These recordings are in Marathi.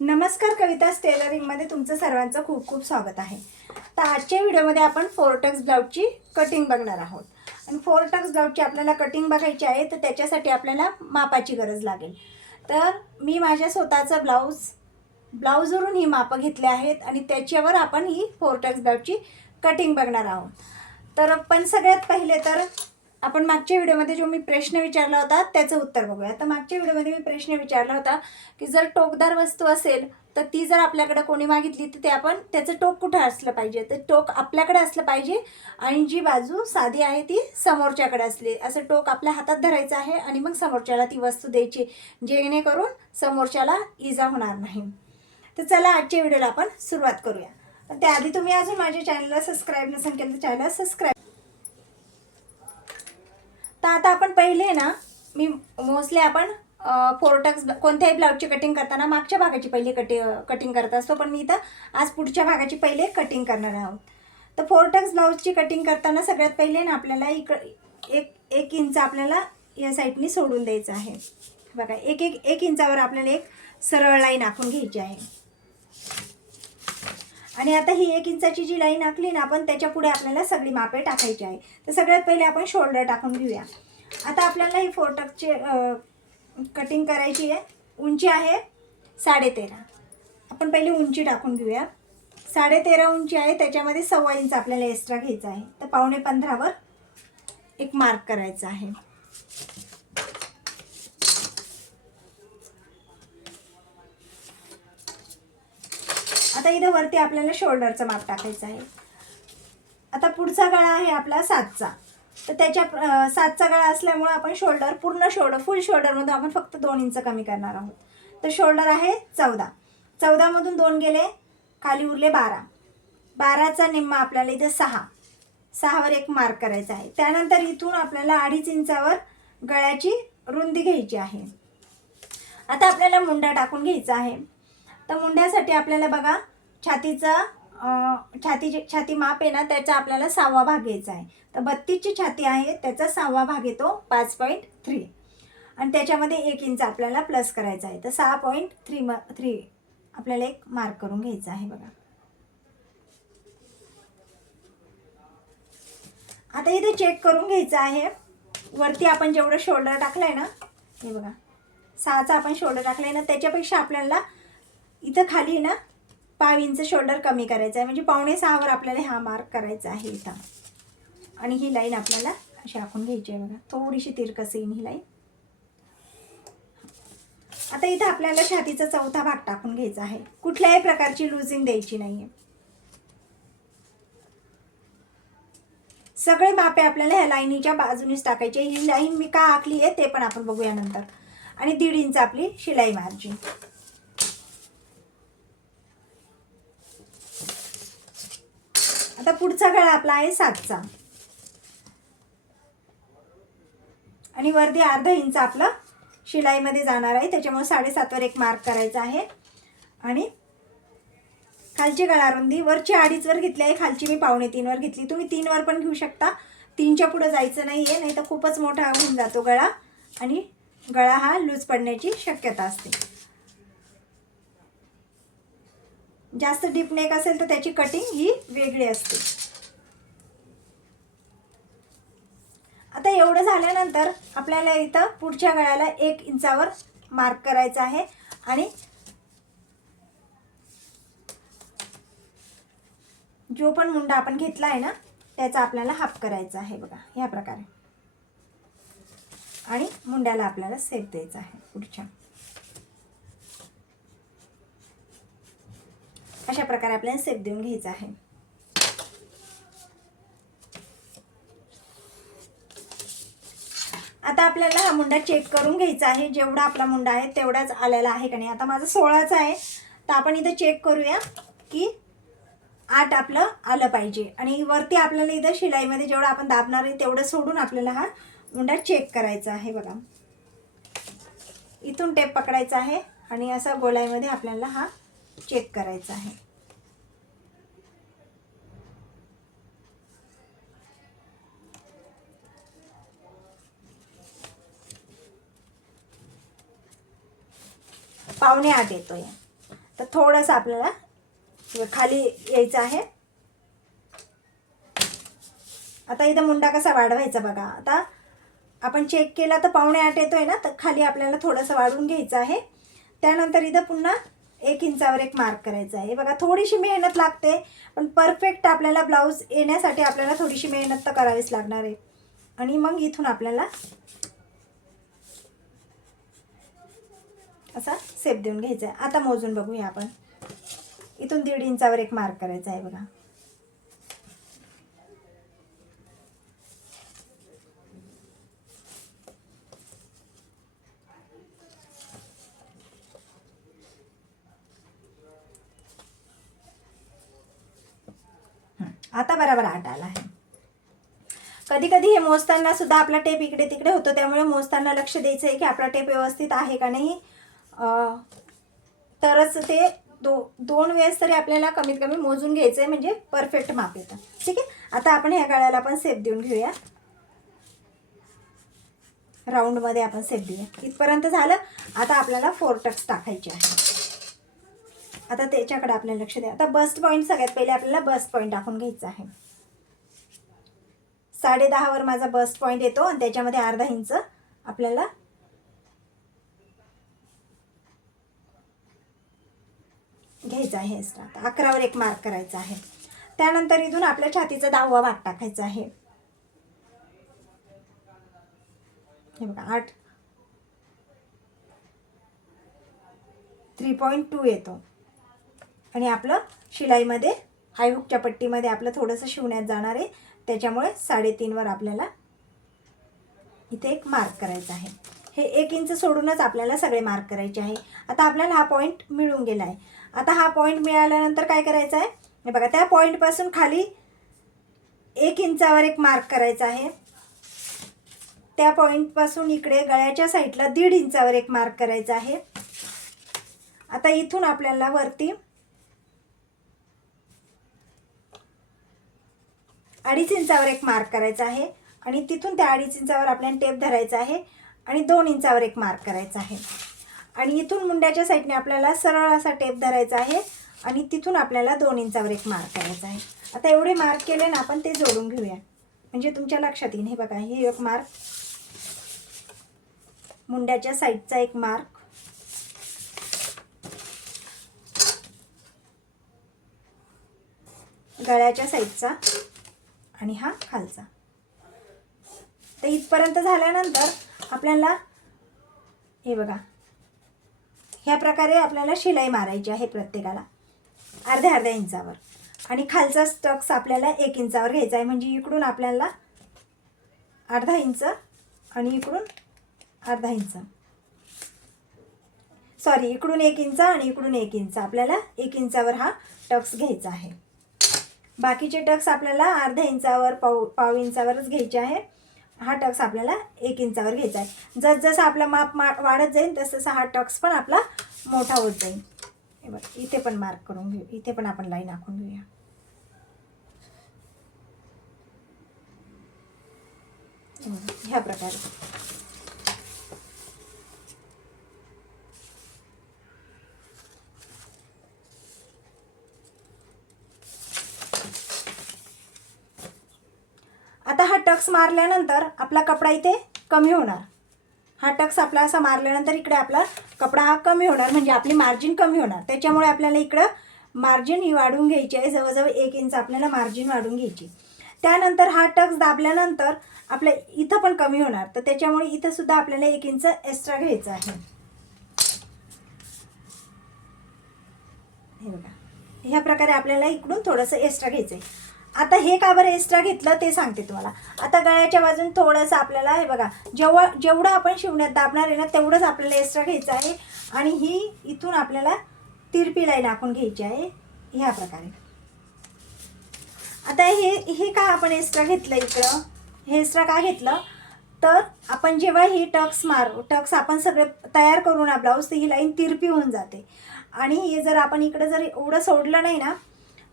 नमस्कार, कविताज टेलरिंगमध्ये तुमचं सर्वांचं खूप खूप स्वागत आहे. तर आजच्या व्हिडिओमध्ये आपण 4 टक्स ब्लाऊजची कटिंग बघणार आहोत. आणि 4 टक्स ब्लाऊजची आपल्याला कटिंग बघायची आहे, तर त्याच्यासाठी आपल्याला मापाची गरज लागेल. तर मी माझ्या स्वतःचं ब्लाऊजवरून ही मापं घेतली आहेत आणि त्याच्यावर आपण ही 4 टक्स ब्लाऊजची कटिंग बघणार आहोत. तर पण सगळ्यात पहिले तर आपण मागच्या व्हिडिओमध्ये जो मी प्रश्न विचारला होता त्याचं उत्तर बघूया. तर मागच्या व्हिडिओमध्ये मी प्रश्न विचारला होता की जर टोकदार वस्तू असेल तर ती जर आपल्याकडे कोणी मागितली तर ते आपण त्याचं टोक कुठं असलं पाहिजे, तर टोक आपल्याकडे असलं पाहिजे आणि जी बाजू साधी आहे ती समोरच्याकडे असली. असं टोक आपल्या हातात धरायचं आहे आणि मग समोरच्याला ती वस्तू द्यायची, जेणेकरून समोरच्याला इजा होणार नाही. तर चला आजच्या व्हिडिओला आपण सुरुवात करूया. पण त्याआधी तुम्ही अजून माझ्या चॅनलला सबस्क्राईब नसेल केलं तर चॅनलला सबस्क्राईब. तर आता आपण पहिले ना, मी मोस्टली आपण 4 टक्स कोणत्याही ब्लाऊजची कटिंग करताना मागच्या भागाची पहिली कटिंग करत असतो, पण मी इथं आज पुढच्या भागाची पहिले कटिंग करणार आहोत. तर 4 टक्स ब्लाऊजची कटिंग करताना सगळ्यात पहिले ना आपल्याला एक इंच आपल्याला या साईडनी सोडून द्यायचं आहे. बघा, एक इंचावर आपल्याला एक सरळ लाईन आखून घ्यायची आहे. आणि आता ही 1 इंचाची जी लाईन आखली ना आपण, त्याच्या पुढे आपल्याला सगळी मापे टाकायची आहे. तर सगळ्यात पहिले आपण शोल्डर टाकून घेऊया. आता आपल्याला ही 4 टक्सची कटिंग करायची आहे. उंची आहे 13.5. आपण पहिली उंची टाकून घेऊया. 13.5 उंची आहे, त्याच्यामध्ये 1.25 इंच आपल्याला एक्स्ट्रा घ्यायचा आहे. तर 15.5 वर एक मार्क करायचा आहे. आता इथं वरती आपल्याला शोल्डरचं माप टाकायचं आहे. आता पुढचा गळा आहे आपला 7चा. तर त्याच्या 7चा गळा असल्यामुळे आपण फुल शोल्डरमधून आपण फक्त 2 इंच कमी करणार आहोत. तर शोल्डर आहे 14. 14मधून 2 गेले, खाली उरले 12. 12चा निम्मा आपल्याला इथे 6वर एक मार्क करायचा आहे. त्यानंतर इथून आपल्याला 2.5 इंचावर गळ्याची रुंदी घ्यायची आहे. आता आपल्याला मुंडा टाकून घ्यायचा आहे. तर मुंड्यासाठी आपल्याला बघा, छाती माप आहे ना, त्याचा आपल्याला 6वा भाग घ्यायचा आहे. तर 32ची छाती आहे, त्याचा 6वा भाग येतो 5.3 आणि त्याच्यामध्ये 1 इंच आपल्याला प्लस करायचा आहे. तर 6.3 आपल्याला एक मार्क करून घ्यायचा आहे. बघा, आता इथे चेक करून घ्यायचं आहे. वरती आपण जेवढं शोल्डर टाकलंय ना, हे बघा 6चा आपण शोल्डर टाकलंय ना, त्याच्यापेक्षा आपल्याला इथं खाली ना 5 इंच शोल्डर कमी करायचं आहे. म्हणजे 5.25वर आपल्याला हा मार्क करायचा आहे इथं. आणि ही लाईन आपल्याला अशी आखून घ्यायची आहे. बघा, थोडीशी तिरकस येईन ही लाईन. आता इथं आपल्याला छातीचा 4था भाग टाकून घ्यायचा आहे. कुठल्याही प्रकारची लुजिंग द्यायची नाहीये. सगळे मापे आपल्याला ह्या लाईनीच्या बाजूनीच टाकायचे. ही लाईन मी का आखली आहे ते पण आपण बघूया नंतर. आणि 1.5 इंच आपली शिलाई मार्जिन. आता पुढचा गळा आपला आहे 7चा आणि वरती अर्धा इंच आपलं शिलाईमध्ये जाणार आहे, त्याच्यामुळे 7.5वर एक मार्क करायचा आहे. आणि खालची गळा रुंदी वरची 2.5 वर घेतली आहे, खालची मी 2.25 वर घेतली. तुम्ही 3 वर पण घेऊ शकता. 3च्या पुढे जायचं नाहीये, नाही तर खूपच मोठा होऊन जातो गळा आणि गळा हा लूज पडण्याची शक्यता असते. जास्त डीप नेक असेल तर त्याची कटिंग ही वेगळी असते. आता एवढं झाल्यानंतर आपल्याला इथं पुढच्या गळ्याला 1 इंचावर मार्क करायचा आहे आणि जो पण मुंडा आपण घेतला आहे ना, त्याचा आपल्याला हाफ करायचा आहे. बघा, या प्रकारे. आणि मुंड्याला आपल्याला सेप द्यायचा आहे पुढच्या. अशा प्रकारे आपल्याला सेप देऊन घ्यायचा आहे. आता आपल्याला हा मुंडा चेक करून घ्यायचा आहे. जेवढा आपला मुंडा आहे तेवढाच आलेला आहे का नाही. आता माझा 16चा आहे, तर आपण इथं चेक करूया की 8 आपलं आलं पाहिजे. आणि वरती आपल्याला इथं शिलाईमध्ये जेवढं आपण दाबणार आहे तेवढं सोडून आपल्याला हा मुंडा चेक करायचा आहे. बघा, इथून टेप पकडायचा आहे आणि असा गोलाईमध्ये आपल्याला हा चेक करायचा आहे. पावणे 8 येतोय. तर थोडंसं आपल्याला खाली यायचं आहे. आता इथं मुंडा कसा वाढवायचा बघा. आता आपण चेक केला तर 7.25 येतोय ना, तर खाली आपल्याला थोडंसं वाढवून घ्यायचं आहे. त्यानंतर इथं पुन्हा 1 इंचावर एक मार्क करायचा आहे. बघा थोडीशी मेहनत लागते, पण परफेक्ट आपल्याला ब्लाऊज येण्यासाठी आपल्याला थोडीशी मेहनत तर करावीच लागणार आहे. आणि मग इथून आपल्याला असा शेप देऊन घ्यायचा आहे. आता मोजून बघूया आपण. इथून 1.5 इंचावर एक मार्क करायचा आहे बघा. आता बरोबर आठ आला आहे. कधी कधी हे मोजताना सुद्धा आपला टेप इकडे तिकडे होतो, त्यामुळे मोजताना लक्ष द्यायचं आहे की आपला टेप व्यवस्थित आहे का नाही. तरच ते दोन वेळेस तरी आपल्याला कमीत कमी मोजून घ्यायचं आहे, म्हणजे परफेक्ट माप येतं. ठीक आहे. आता आपण ह्या गळ्याला पण शेप देऊन घेऊया. राऊंडमध्ये आपण शेप देऊया. इथपर्यंत झालं. आता आपल्याला 4 टक्स टाकायचे आहे. आता त्याच्याकडे आपल्याला लक्ष द्या. आता बस्ट पॉईंट सगळ्यात पहिले आपल्याला बस्ट पॉईंट टाकून घ्यायचा आहे. 10.5 वर माझा बस्ट पॉईंट येतो आणि त्याच्यामध्ये अर्धा इंच आपल्याला घ्यायचा आहे एक्स्ट्रा. 11 वर एक मार्क करायचा आहे. त्यानंतर इथून आपल्या छातीचा 10वा भाग टाकायचा आहे. हे बघा 8 3.2 येतो. आणि आपलं शिलाईमध्ये हायहुकच्या पट्टीमध्ये आपलं थोडंसं शिवण्यात जाणार आहे, त्याच्यामुळे 3.5 वर आपल्याला इथे एक मार्क करायचा आहे. हे 1 इंच सोडूनच आपल्याला सगळे मार्क करायचे आहे. आता आपल्याला हा पॉईंट मिळून गेला आहे. आता हा पॉईंट मिळाल्यानंतर काय करायचं आहे, हे बघा त्या पॉईंटपासून खाली 1 इंचावर एक मार्क करायचा आहे. त्या पॉईंटपासून इकडे गळ्याच्या साईडला 1.5 इंचावर एक मार्क करायचा आहे. आता इथून आपल्याला वरती 2.5 इंचावर एक मार्क करायचा आहे. आणि तिथून त्या 2.5 इंचावर आपल्याला टेप धरायचा आहे आणि 2 इंचावर एक मार्क करायचा आहे. आणि इथून मुंड्याच्या साईडने आपल्याला सरळ असा टेप धरायचा आहे आणि तिथून आपल्याला 2 इंचावर एक मार्क करायचा आहे. आता एवढे मार्क केले ना आपण, ते जोडून घेऊया म्हणजे तुमच्या लक्षात येईल. हे बघा, हे एक मार्क, मुंड्याच्या साईडचा एक मार्क, गळ्याच्या साईडचा आणि हा खालचा. तर इथपर्यंत झाल्यानंतर आपल्याला हे बघा ह्या प्रकारे आपल्याला शिलाई मारायची आहे प्रत्येकाला अर्ध्या इंचावर. आणि खालचा स्टक्स आपल्याला 1 इंचावर घ्यायचा आहे, म्हणजे इकडून आपल्याला अर्धा इंच आणि इकडून अर्धा इंच, सॉरी इकडून 1 इंच आणि इकडून 1 इंच, आपल्याला 1 इंचावर हा टक्स घ्यायचा आहे. बाकीचे टक्स आपल्याला अर्ध्या इंचावर पाव इंचावरच घ्यायचे आहे. हा टक्स आपल्याला 1 इंचावर घ्यायचा आहे. जसजसं आपला माप वाढत जाईल तसं हा टक्स पण आपला मोठा होत जाईल. हे बघ, इथे पण मार्क करून घेऊ. इथे पण आपण लाईन आखून घेऊया. ह्या प्रकारे आता हा टक्स मारल्यानंतर आपला कपडा इथे कमी होणार. हा टक्स आपला असा मारल्यानंतर इकडे आपला कपडा हा कमी होणार, म्हणजे आपली मार्जिन कमी होणार. त्याच्यामुळे आपल्याला इकडं मार्जिन ही वाढवून घ्यायची आहे. जवळजवळ 1 इंच आपल्याला मार्जिन वाढवून घ्यायची. त्यानंतर हा टक्स दाबल्यानंतर आपल्या इथं पण कमी होणार, तर त्याच्यामुळे इथं सुद्धा आपल्याला 1 इंच एक्स्ट्रा घ्यायचं आहे. हे बघा, ह्या प्रकारे आपल्याला इकडून थोडंसं एक्स्ट्रा घ्यायचं आहे. आता हे का बरं एक्स्ट्रा घेतलं ते सांगते तुम्हाला. आता गळ्याच्या बाजून थोडंसं आपल्याला हे बघा जेवढं आपण शिवण्यात दाबणार आहे ना तेवढंच आपल्याला एक्स्ट्रा घ्यायचं आहे. आणि ही इथून आपल्याला तिरपी लाईन आखून घ्यायची आहे ह्या प्रकारे. आता हे का आपण एक्स्ट्रा घेतलं इकडं, हे एक्स्ट्रा का घेतलं, तर आपण जेव्हा ही टक्स आपण सगळे तयार करू ना ब्लाऊज, तर ही लाईन तिरपी होऊन जाते. आणि हे जर आपण इकडं जर एवढं सोडलं नाही ना,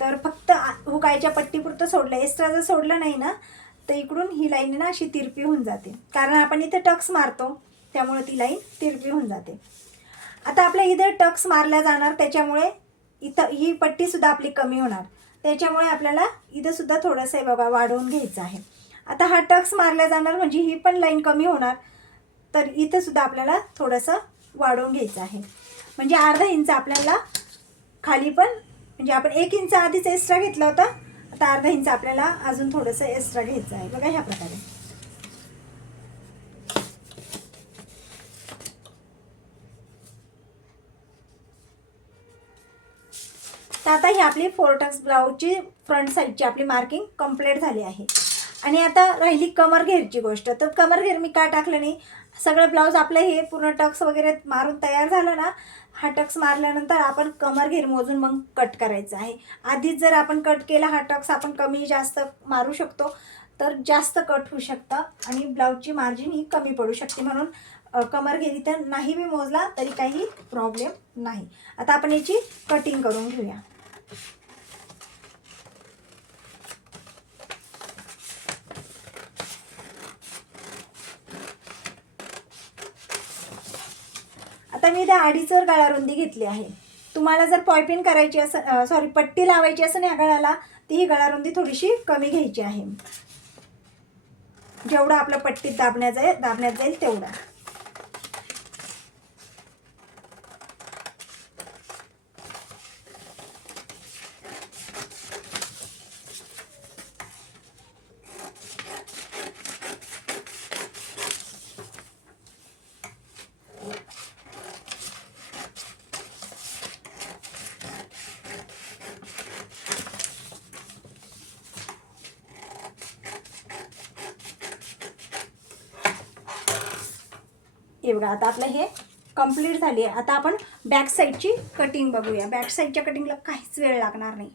तर फक्त हुकायच्या पट्टीपुरतं सोडलं, एक्स्ट्रा जर सोडलं नाही ना, तर इकडून ही लाईन ना अशी तिरपी होऊन जाते. कारण आपण इथे टक्स मारतो त्यामुळे ती लाईन तिरपी होऊन जाते. आता आपल्या इथे टक्स मारल्या जाणार, त्याच्यामुळे इथं ही पट्टीसुद्धा आपली कमी होणार. त्याच्यामुळे आपल्याला इथं सुद्धा थोडंसं हे बघा वाढवून घ्यायचं आहे. आता हा टक्स मारल्या जाणार म्हणजे ही पण लाईन कमी होणार, तर इथं सुद्धा आपल्याला थोडंसं वाढवून घ्यायचं आहे. म्हणजे अर्धा इंच आपल्याला खाली पण, म्हणजे आपण 1 इंच आधीच एक्स्ट्रा घेतलं होतं, आता अर्धा इंच आपल्याला अजून थोडंसं एक्स्ट्रा घ्यायचं आहे बघा ह्या प्रकारे. तर आता ही आपली 4 टक्स ब्लाऊजची फ्रंट साईडची आपली मार्किंग कंप्लीट झाली आहे. आणि आता राहिली कमर घेरची गोष्ट. तर कमर घेर मी का टाकलं नाही, सगळं ब्लाऊज आपलं हे पूर्ण टक्स वगैरे मारून तयार झालं ना, हा टक्स मारल्यानंतर आपण कमर घेर मोजून मग कट करायचं आहे. आधीच जर आपण कट केला हा टक्स आपण कमी जास्त मारू शकतो, तर जास्त कट होऊ शकतं आणि ब्लाऊजची मार्जिन ही कमी पडू शकते. म्हणून कमर घेर इथं नाही मी मोजला तरी काही प्रॉब्लेम नाही. आता आपण याची कटिंग करून घेऊया. आता मी त्या 2.5 गळा रुंदी घेतली आहे. तुम्हाला जर पॉयपिंग करायची असेल, पट्टी लावायची असेल या गळ्याला, ती ही गळा रुंदी थोडीशी कमी घ्यायची आहे. जेवढं आपलं पट्टीत दाबण्यात जाईल तेवढा. हे बघा आता आपलं हे कंप्लीट झाली आहे. आता आपण बॅक साईडची कटिंग बघूया. बॅक साईडच्या कटिंगला काहीच वेळ लागणार नाही.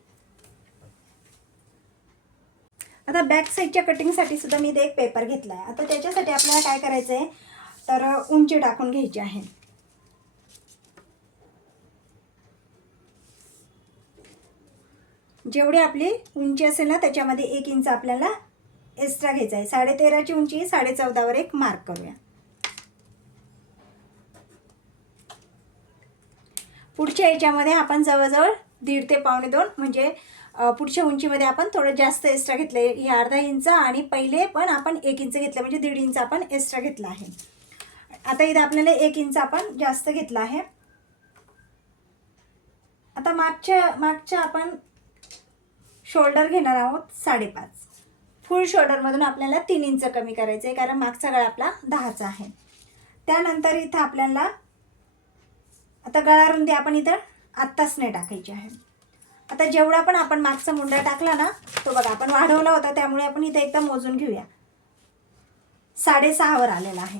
आता बॅक साईडच्या कटिंगसाठी सुद्धा मी इथे एक पेपर घेतला आहे. आता त्याच्यासाठी आपल्याला काय करायचं आहे, तर उंची टाकून घ्यायची आहे. जेवढी आपली उंची असेल ना त्याच्यामध्ये 1 इंच आपल्याला एक्स्ट्रा घ्यायचा आहे. 13.5ची उंची 14.5वर एक मार्क करूया. पुढच्या याच्यामध्ये आपण जवळजवळ 1.5 ते 1.25 म्हणजे पुढच्या उंचीमध्ये आपण थोडं जास्त एक्स्ट्रा घेतलं आहे. हे अर्धा इंच आणि पहिले पण आपण 1 इंच घेतलं, म्हणजे 1.5 इंच आपण एक्स्ट्रा घेतला आहे. आता इथे आपल्याला 1 इंच आपण जास्त घेतला आहे. आता मागच्या आपण शोल्डर घेणार आहोत 5.5. फुल शोल्डरमधून आपल्याला 3 इंच कमी करायचं आहे, कारण मागचा गळा आपला 10चा आहे. त्यानंतर इथं आपल्याला आता गळा रुंदी आपण इथं आत्ताच नाही टाकायची आहे. आता जेवढा पण आपण मागचा मुंडा टाकला ना, तो बघा आपण वाढवला होता, त्यामुळे आपण इथं एकदा मोजून घेऊया. 6.5वर आलेला आहे.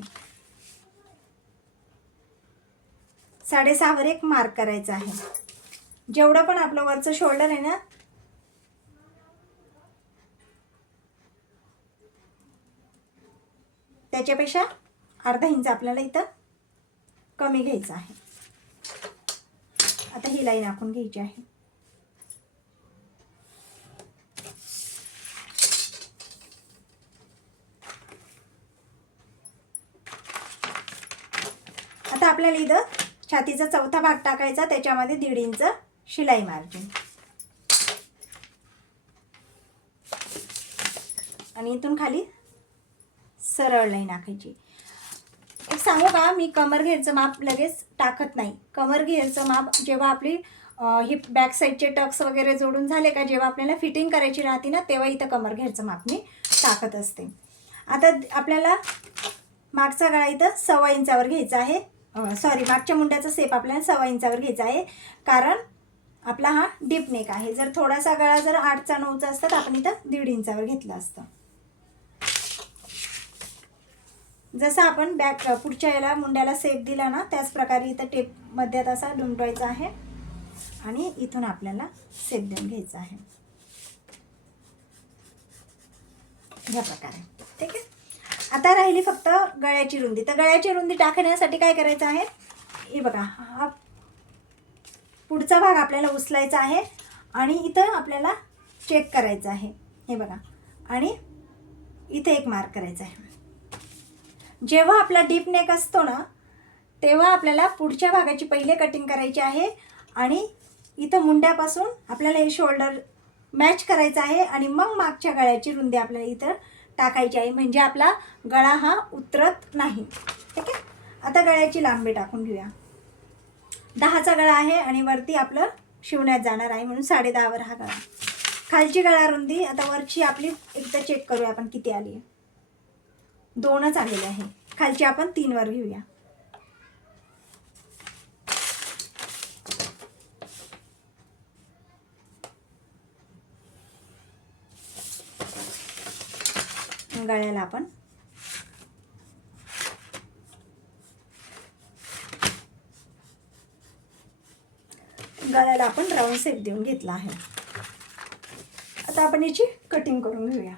6.5वर एक मार्क करायचा आहे. जेवढं पण आपलं वरचं शोल्डर आहे ना, त्याच्यापेक्षा अर्धा इंच आपल्याला इथं कमी घ्यायचं आहे. आता ही लाईन आखून घ्यायची आहे. आता आपल्याला इथं छातीचा चौथा भाग टाकायचा, त्याच्यामध्ये 1.5 इंच शिलाई मार्जिन आणि इथून खाली सरळ लाईन आखायची. एक सांगू का, मी कमर घेरचं माप लगेच टाकत नाही. कमर घेरचं माप जेव्हा आपली ही बॅक साईडचे टक्स वगैरे जोडून झाले का, जेव्हा आपल्याला फिटिंग करायची राहते ना, तेव्हा इथं कमर घेरचं माप मी टाकत असते. आता आपल्याला मागचा गळा इथं 1.25 इंचावर घ्यायचा आहे. मागच्या मुंड्याचा सेप आपल्याला 1.25 इंचावर घ्यायचा आहे, कारण आपला हा डीप नेक आहे. जर थोडासा गळा जर 8चा 9चा असता तर आपण इथं 1.5 इंचावर घेतलं असतं. जसं आपण पुढच्या याला मुंड्याला सेप दिला ना, त्याच प्रकारे इथं टेपमध्ये असा दुमटवायचा आहे आणि इथून आपल्याला सेप देऊन घ्यायचा आहे ह्या प्रकारे. ठीक आहे. आता राहिली फक्त गळ्याची रुंदी. तर गळ्याची रुंदी टाकण्यासाठी काय करायचं आहे, हे बघा हा पुढचा भाग आपल्याला उचलायचा आहे आणि इथं आपल्याला चेक करायचं आहे. हे बघा, आणि इथे एक मार्क करायचा आहे. जेव्हा आपला डीप नेक असतो ना, तेव्हा आपल्याला पुढच्या भागाची पहिले कटिंग करायची आहे आणि इथं मुंड्यापासून आपल्याला हे शोल्डर मॅच करायचं आहे आणि मग मागच्या गळ्याची रुंदी आपल्याला इथं टाकायची आहे, म्हणजे आपला गळा हा उतरत नाही. ठीक आहे. आता गळ्याची लांबी टाकून घेऊया. 10चा गळा आहे आणि वरती आपलं शिवण्यात जाणार आहे म्हणून 10.5 वर हा गळा. खालची गळा रुंदी आता वरची आपली एकदा चेक करूया आपण किती आली आहे. 2च आलेली आहे. खालची आपण 3 वर घेऊया. गळ्याला आपण राऊंड शेप देऊन घेतला आहे. आता आपण याची कटिंग करून घेऊया.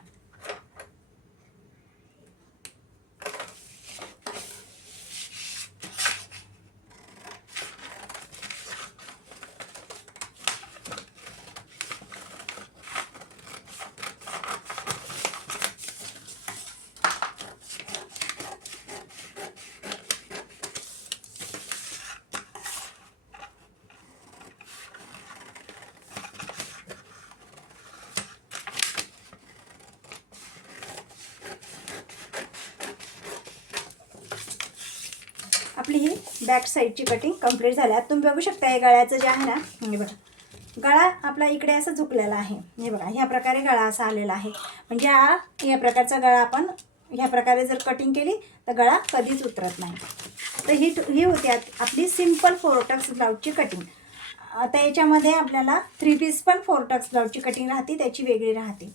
आपली ही बॅक साईडची कटिंग कंप्लीट झाली. आता तुम्ही बघू शकता हे गळ्याचं जे आहे ना, हे बघा गळा आपला इकडे असा झुकलेला आहे. हे बघा ह्या प्रकारे गळा असा आलेला आहे. म्हणजे या प्रकारचा गळा आपण ह्या प्रकारे जर कटिंग केली तर गळा कधीच उतरत नाही. तर ही होती आपली सिंपल 4 टक्स ब्लाऊजची कटिंग. आता याच्यामध्ये आपल्याला 3 पीस पण 4 टक्स ब्लाऊजची कटिंग राहते, त्याची वेगळी राहते.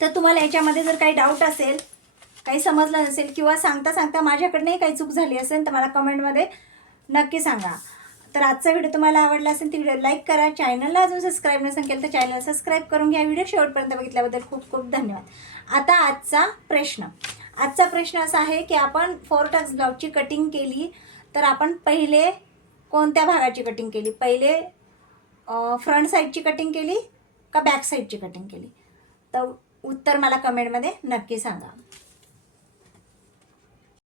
तर तुम्हाला याच्यामध्ये जर काही डाऊट असेल, काही समजलं नसेल किंवा सांगता सांगता माझ्याकडनंही काही चूक झाली असेल तर मला कमेंटमध्ये नक्की सांगा. तर आजचा व्हिडिओ तुम्हाला आवडला असेल तर व्हिडिओ लाईक करा. चॅनलला अजून सबस्क्राईब नसेल केलं तर चॅनल सबस्क्राईब करून घ्या. व्हिडिओ शेवटपर्यंत बघितल्याबद्दल खूप खूप धन्यवाद. आता आजचा प्रश्न असा आहे की आपण 4 टक्स ब्लाऊजची कटिंग केली तर आपण पहिले कोणत्या भागाची कटिंग केली? पहिले फ्रंट साईडची कटिंग केली का बॅक साईडची कटिंग केली? तर उत्तर मला कमेंटमध्ये नक्की सांगा.